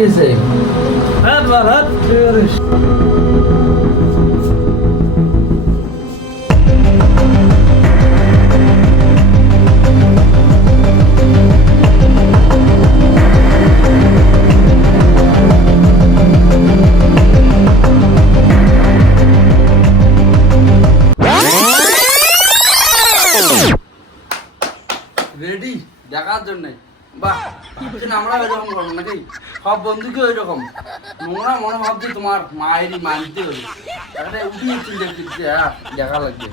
গেছে হাত বার হাত কি করিস? রেডি দেখার জন্য বাহ আমরা এরকম করব নাকি? সব বন্ধুকে ওই রকম নোংরা মনে যে তোমার মায়েরই মানতে হলো একটা উঠিয়ে চিন্তা করছে হ্যাঁ দেখা লাগবে।